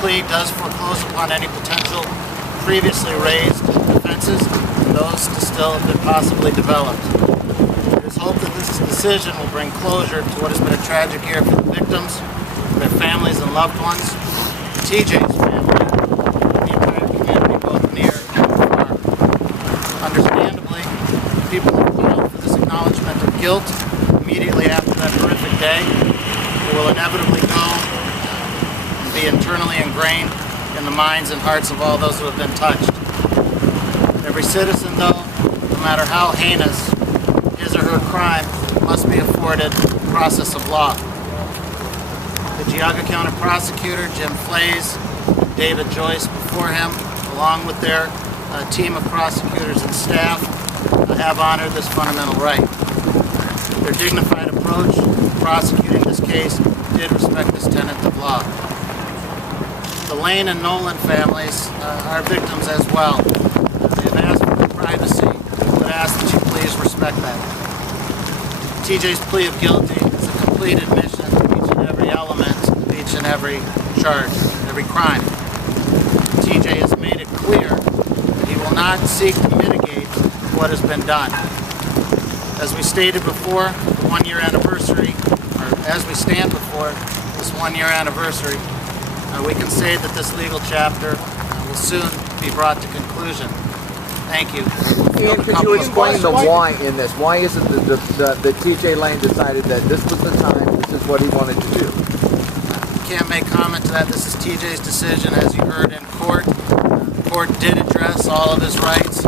plea does foreclose upon any potential previously raised offenses, those to still have been possibly developed. It is hoped that this decision will bring closure to what has been a tragic year for the victims, their families and loved ones, TJ's family, and the entire community, both near and far. Understandably, people have filed for this acknowledgement of guilt immediately after that horrific day. It will inevitably go and be internally ingrained in the minds and hearts of all those who have been touched. Every citizen, though, no matter how heinous his or her crime, must be afforded the process of law. The Geauga County prosecutor, Jim Plea, and David Joyce before him, along with their team of prosecutors and staff, have honored this fundamental right. Their dignified approach to prosecuting this case did respect this tenet of law. The Lane and Nolan families are victims as well. They have asked for their privacy, but ask that you please respect that. TJ's plea of guilty is a complete admission to each and every element of each and every charge, every crime. TJ has made it clear that he will not seek to mitigate what has been done. As we stated before, the 1-year anniversary, or as we stand before this 1-year anniversary, we can say that this legal chapter will soon be brought to conclusion. Thank you. Ian, could you explain the why in this? Why is it that TJ Lane decided that this was the time, this is what he wanted to do? Can't make comment to that. This is TJ's decision, as you heard in court. The court did address all of his rights,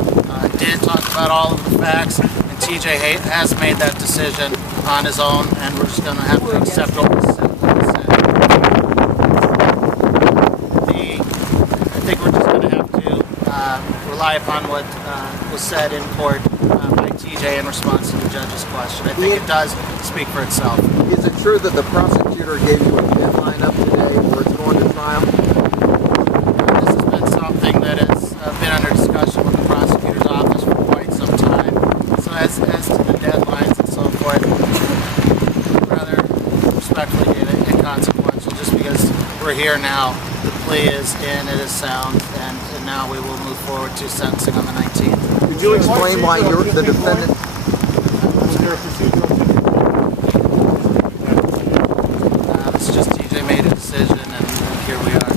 did talk about all of the facts, and TJ has made that decision on his own, and we're just going to have to accept what was said. I think we're just going to have to rely upon what was said in court by TJ in response to the judge's question. I think it does speak for itself. Is it true that the prosecutor gave you a deadline up today for it's going to trial? This has been something that has been under discussion with the prosecutor's office for quite some time. So as to the deadlines and so forth, rather respectfully inconsequential, just because we're here now. The plea is in, it is sound, and now we will move forward to sentencing on the 19th. Could you explain why you're the defendant? It's just TJ made a decision, and here we are.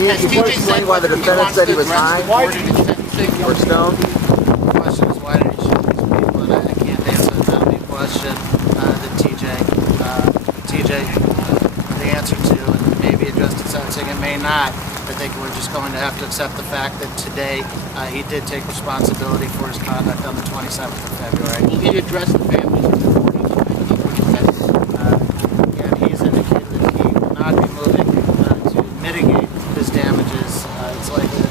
Ian, could you explain why the defendant said he was high or stoned? The question is, why did he shoot these people? And I can't answer that. That'll be a question that TJ, the answer to, and maybe addressed at sentencing and may not. I think we're just going to have to accept the fact that today he did take responsibility for his conduct on the 27th of February. Will he address the families of the 40? Again, he's indicated that he will not be moving to mitigate his damages. It's likely